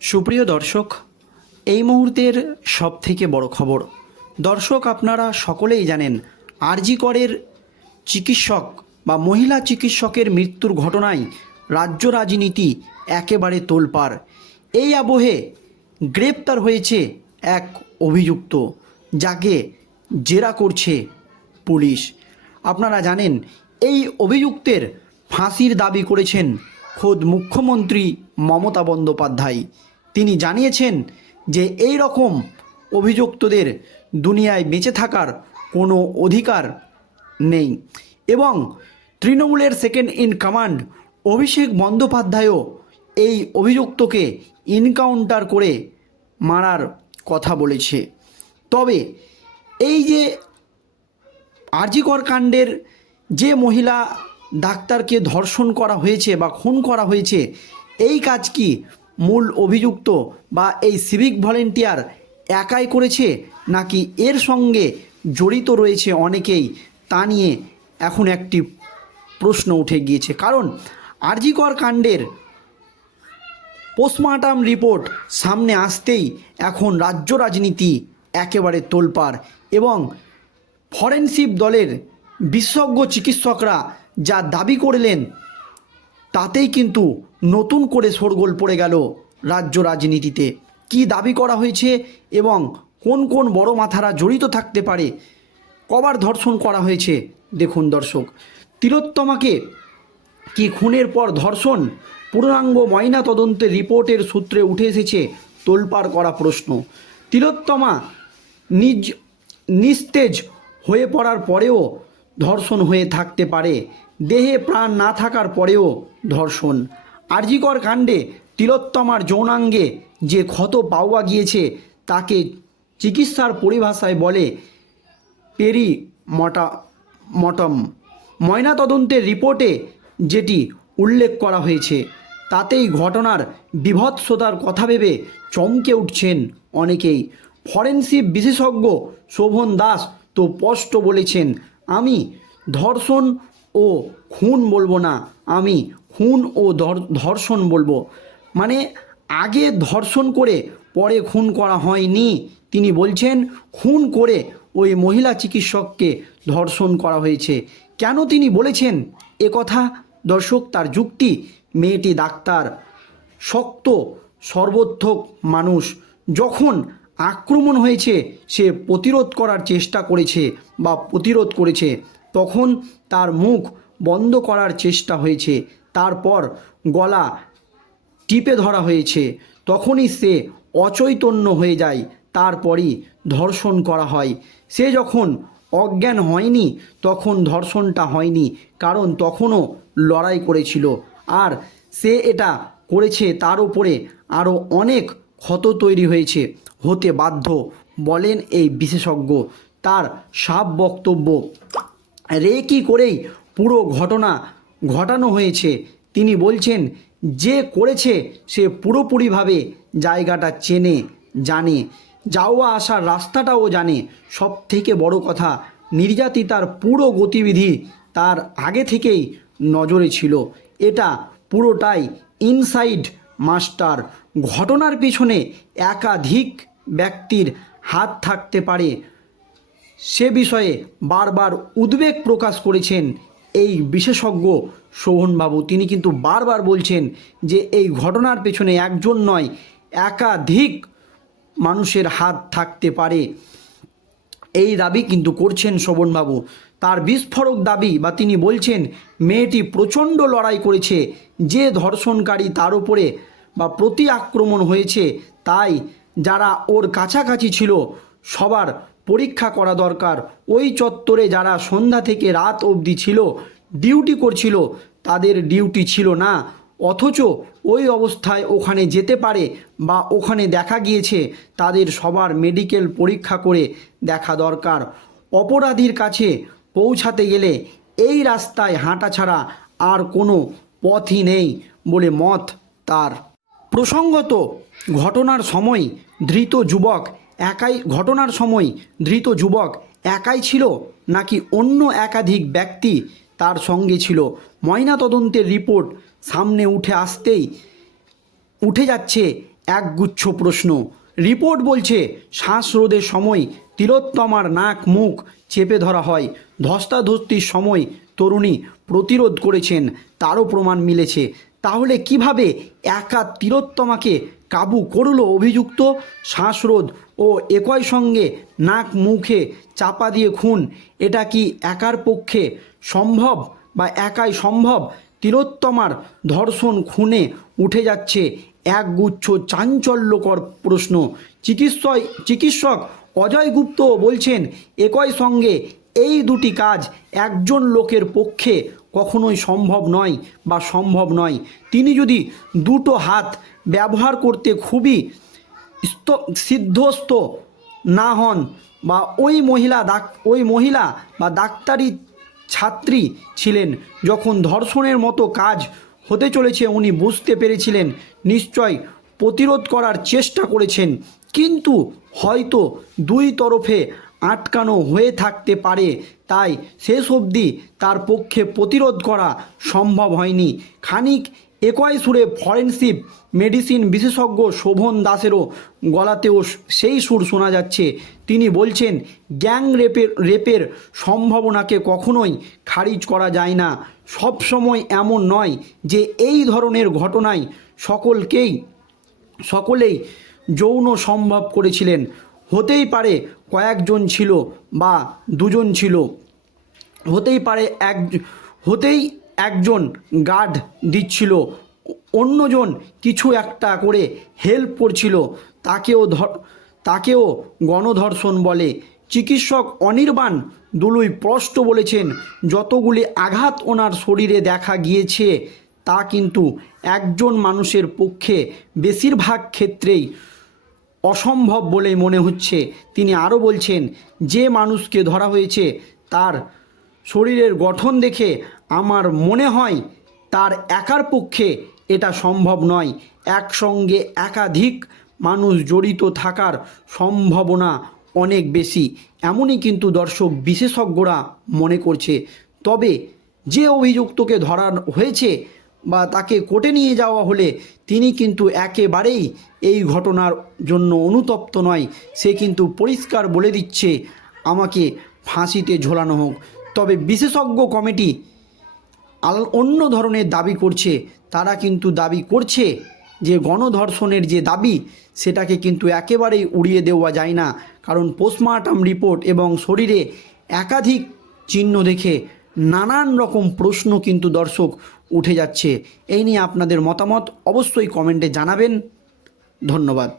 সুপ্রিয় দর্শক, এই মুহূর্তের সব থেকে বড় খবর। দর্শক, আপনারা সকলেই জানেন, আরজি করের চিকিৎসক বা মহিলা চিকিৎসকের মৃত্যুর ঘটনায় রাজ্য রাজনীতি একেবারে তোলপাড়। এই আবহে গ্রেপ্তার হয়েছে এক অভিযুক্ত, যাকে জেরা করছে পুলিশ। আপনারা জানেন, এই অভিযুক্তের ফাঁসির দাবি করেছেন খোদ মুখ্যমন্ত্রী মমতা বন্দ্যোপাধ্যায়। তিনি জানিয়েছেন যে এই রকম অভিযুক্তদের দুনিয়ায় বেঁচে থাকার কোনো অধিকার নেই এবং তৃণমূলের সেকেন্ড ইন কমান্ড অভিষেক বন্দ্যোপাধ্যায়ও এই অভিযুক্তকে ইনকাউন্টার করে মারার কথা বলেছে। তবে এই যে আরজিকর কাণ্ডের যে মহিলা ডাক্তারকে ধর্ষণ করা হয়েছে বা খুন করা হয়েছে, এই কাজ কি মূল অভিযুক্ত বা এই সিভিক ভলেন্টিয়ার একাই করেছে নাকি এর সঙ্গে জড়িত রয়েছে অনেকেই তা নিয়ে এখন একটি প্রশ্ন উঠে গিয়েছে। কারণ আরজিকর কাণ্ডের পোস্টমার্টাম রিপোর্ট সামনে আসতেই এখন রাজ্য রাজনীতি একেবারে তোলপাড় এবং ফরেনসিক দলের বিশেষজ্ঞ চিকিৎসকরা যা দাবি করলেন তাতেই কিন্তু নতুন করে শোরগোল পড়ে গেল রাজ্য রাজনীতিতে। কি দাবি করা হয়েছে এবং কোন কোন বড় মাথারা জড়িত থাকতে পারে, কবার ধর্ষণ করা হয়েছে, দেখুন দর্শক। তিলোত্তমাকে কি খুনের পর ধর্ষণ? পূর্ণাঙ্গ ময়না তদন্তের রিপোর্টের সূত্রে উঠে এসেছে তোলপাড় করা প্রশ্ন। তিলোত্তমা নিজ নিস্তেজ হয়ে পড়ার পরেও ধর্ষণ হয়ে থাকতে পারে দেহে প্রাণ না থাকার পরেও ধর্ষণ। আরজিকর কাণ্ডে তিলোত্তমার যৌনাঙ্গে যে ক্ষত পাওয়া গিয়েছে, তাকে চিকিৎসার পরিভাষায় বলে পেরি মটা মটম। ময়নাতদন্তের রিপোর্টে যেটি উল্লেখ করা হয়েছে, তাতেই ঘটনার বিভৎসতার কথা ভেবে চমকে উঠছেন অনেকেই। ফরেন্সিক বিশেষজ্ঞ শোভন দাস তো স্পষ্ট বলেছেন, আমি ধর্ষণ ও খুন বলব না, আমি খুন ও ধর্ষণ বলব। মানে আগে ধর্ষণ করে পরে খুন করা হয়নি। তিনি বলছেন, খুন করে ওই মহিলা চিকিৎসককে ধর্ষণ করা হয়েছে। কেন তিনি বলেছেন? এ কথা দর্শক, তার যুক্তি, মেয়েটি ডাক্তার, শক্ত, সর্বোত্থক মানুষ। যখন আক্রমণ হয়েছে, সে প্রতিরোধ করার চেষ্টা করেছে বা প্রতিরোধ করেছে। তখন তার মুখ বন্ধ করার চেষ্টা হয়েছে। তারপর গলা টিপে ধরা হয়েছে। তখনই সে অচৈতন্য হয়ে যায়। তারপরই ধর্ষণ করা হয়। সে যখন অজ্ঞান হয়নি, তখন ধর্ষণটা হয়নি, কারণ তখনও লড়াই করেছিল। আর সে এটা করেছে, তার উপরে আরও অনেক ক্ষত তৈরি হয়েছে, হতে বাধ্য, বলেন এই বিশেষজ্ঞ। তার সাব বক্তব্য রেকি করেই পুরো ঘটনা ঘটানো হয়েছে? তিনি বলছেন, যে করেছে সে পুরোপুরিভাবে জায়গাটা চেনে, জানে। যাওয়া আসার রাস্তাটাও জানে। সব থেকে বড় কথা নির্যাতিতার পুরো গতিবিধি তার আগে থেকেই নজরে ছিল। এটা পুরোটাই ইনসাইড মাস্টার। ঘটনার পিছনে একাধিক ব্যক্তির হাত থাকতে পারে। সে বিষয়ে বারবার উদ্বেগ প্রকাশ করেছেন এই বিশেষজ্ঞ শোভনবাবু। তিনি কিন্তু বারবার বলছেন যে এই ঘটনার পেছনে একজন নয়, একাধিক মানুষের হাত থাকতে পারে। এই দাবি কিন্তু করছেন শোভনবাবু। তার বিস্ফোরক দাবি বা তিনি বলছেন, মেয়েটি প্রচণ্ড লড়াই করেছে, যে ধর্ষণকারী তার উপরে বা প্রতি আক্রমণ হয়েছে, তাই যারা ওর কাছাকাছি ছিল, সবার পরীক্ষা করা দরকার। ওই চত্বরে যারা সন্ধ্যা থেকে রাত অবধি ছিল, ডিউটি করছিল, তাদের ডিউটি ছিল না। অথচ ওই অবস্থায় ওখানে যেতে পারে বা ওখানে দেখা গিয়েছে, তাদের সবার মেডিকেল পরীক্ষা করে দেখা দরকার। অপরাধীর কাছে পৌঁছাতে গেলে এই রাস্তায় হাঁটা ছাড়া আর কোনো পথই নেই বলে মত তার। প্রসঙ্গত, ঘটনার সময় ধৃত যুবক একাই ঘটনার সময় ধৃত যুবক একাই ছিল নাকি অন্য একাধিক ব্যক্তি তার সঙ্গে ছিল? ময়নাতদন্তের রিপোর্ট সামনে উঠে আসতেই উঠে যাচ্ছে একগুচ্ছ প্রশ্ন। রিপোর্ট বলছে, শ্বাসরোধের সময় তিলোত্তমার নাক মুখ চেপে ধরা হয়। ধস্তাধস্তির সময় তরুণী প্রতিরোধ করেছেন, তারও প্রমাণ মিলেছে। তাহলে কীভাবে একা তিলোত্তমাকে কাবু করল অভিযুক্ত? শ্বাসরোধ ও একই সঙ্গে নাক মুখে চাপা দিয়ে খুন, এটা কি একার পক্ষে সম্ভব বা একাই সম্ভব? তিলোত্তমার ধর্ষণ খুনে উঠে যাচ্ছে একগুচ্ছ চাঞ্চল্যকর প্রশ্ন। চিকিৎসয়, চিকিৎসক অজয় গুপ্ত বলছেন, একই সঙ্গে এই দুটি কাজ একজন লোকের পক্ষে কখনোই সম্ভব নয় বা সম্ভব নয়। তিনি যদি দুটো হাত ব্যবহার করতে খুবই সিদ্ধস্ত না হন বা ওই মহিলা ডাক, ওই মহিলা বা ডাক্তারি ছাত্রী ছিলেন, যখন ধর্ষণের মতো কাজ হতে চলেছে উনি বুঝতে পেরেছিলেন, নিশ্চয় প্রতিরোধ করার চেষ্টা করেছেন। কিন্তু হয়তো দুই তরফে আটকানো হয়ে থাকতে পারে। তাই শেষ অবধি তার পক্ষে প্রতিরোধ করা সম্ভব হয়নি। খানিক একই সুরে ফরেন্সিক মেডিসিন বিশেষজ্ঞ শোভন দাসেরও গলাতেও সেই সুর শোনা যাচ্ছে। তিনি বলছেন, গ্যাং রেপের রেপের সম্ভাবনাকে কখনোই খারিজ করা যায় না। সব সময় এমন নয় যে এই ধরনের ঘটনায় সকলকেই, সকলেই যৌন সম্ভব করেছিলেন। হতেই পারে কয়েকজন ছিল বা দুজন ছিল। হতেই পারে এক, হতেই একজন গার্ড দিচ্ছিল। অন্যজন কিছু একটা করে হেল্প করছিল। তাকেও ধর তাকেও গণধর্ষণ বলে। চিকিৎসক অনির্বাণ দুলুই স্পষ্ট বলেছেন, যতগুলি আঘাত ওনার শরীরে দেখা গিয়েছে, তা কিন্তু একজন মানুষের পক্ষে বেশিরভাগ ক্ষেত্রেই অসম্ভব বলেই মনে হচ্ছে। তিনি আরও বলছেন, যে মানুষকে ধরা হয়েছে, তার শরীরের গঠন দেখে আমার মনে হয় তার একার পক্ষে এটা সম্ভব নয়। একসঙ্গে একাধিক মানুষ জড়িত থাকার সম্ভাবনা অনেক বেশি। এমনই কিন্তু দর্শক বিশেষজ্ঞরা মনে করছে। তবে যে অভিযুক্তকে ধরা হয়েছে বা তাকে কোর্টে নিয়ে যাওয়া হলে তিনি কিন্তু একেবারেই এই ঘটনার জন্য অনুতপ্ত নয়। সে কিন্তু পরিষ্কার বলে দিচ্ছে, আমাকে ফাঁসিতে ঝোলানো হোক। তবে বিশেষজ্ঞ কমিটি আল, অন্য ধরনের দাবি করছে। তারা কিন্তু দাবি করছে যে গণধর্ষণের যে দাবি, সেটাকে কিন্তু একেবারেই উড়িয়ে দেওয়া যায় না। কারণ পোস্টমার্টম রিপোর্ট এবং শরীরে একাধিক চিহ্ন দেখে নানান রকম প্রশ্ন কিন্তু দর্শক উঠে যাচ্ছে। এই নিয়ে আপনাদের মতামত অবশ্যই কমেন্টে জানাবেন। ধন্যবাদ।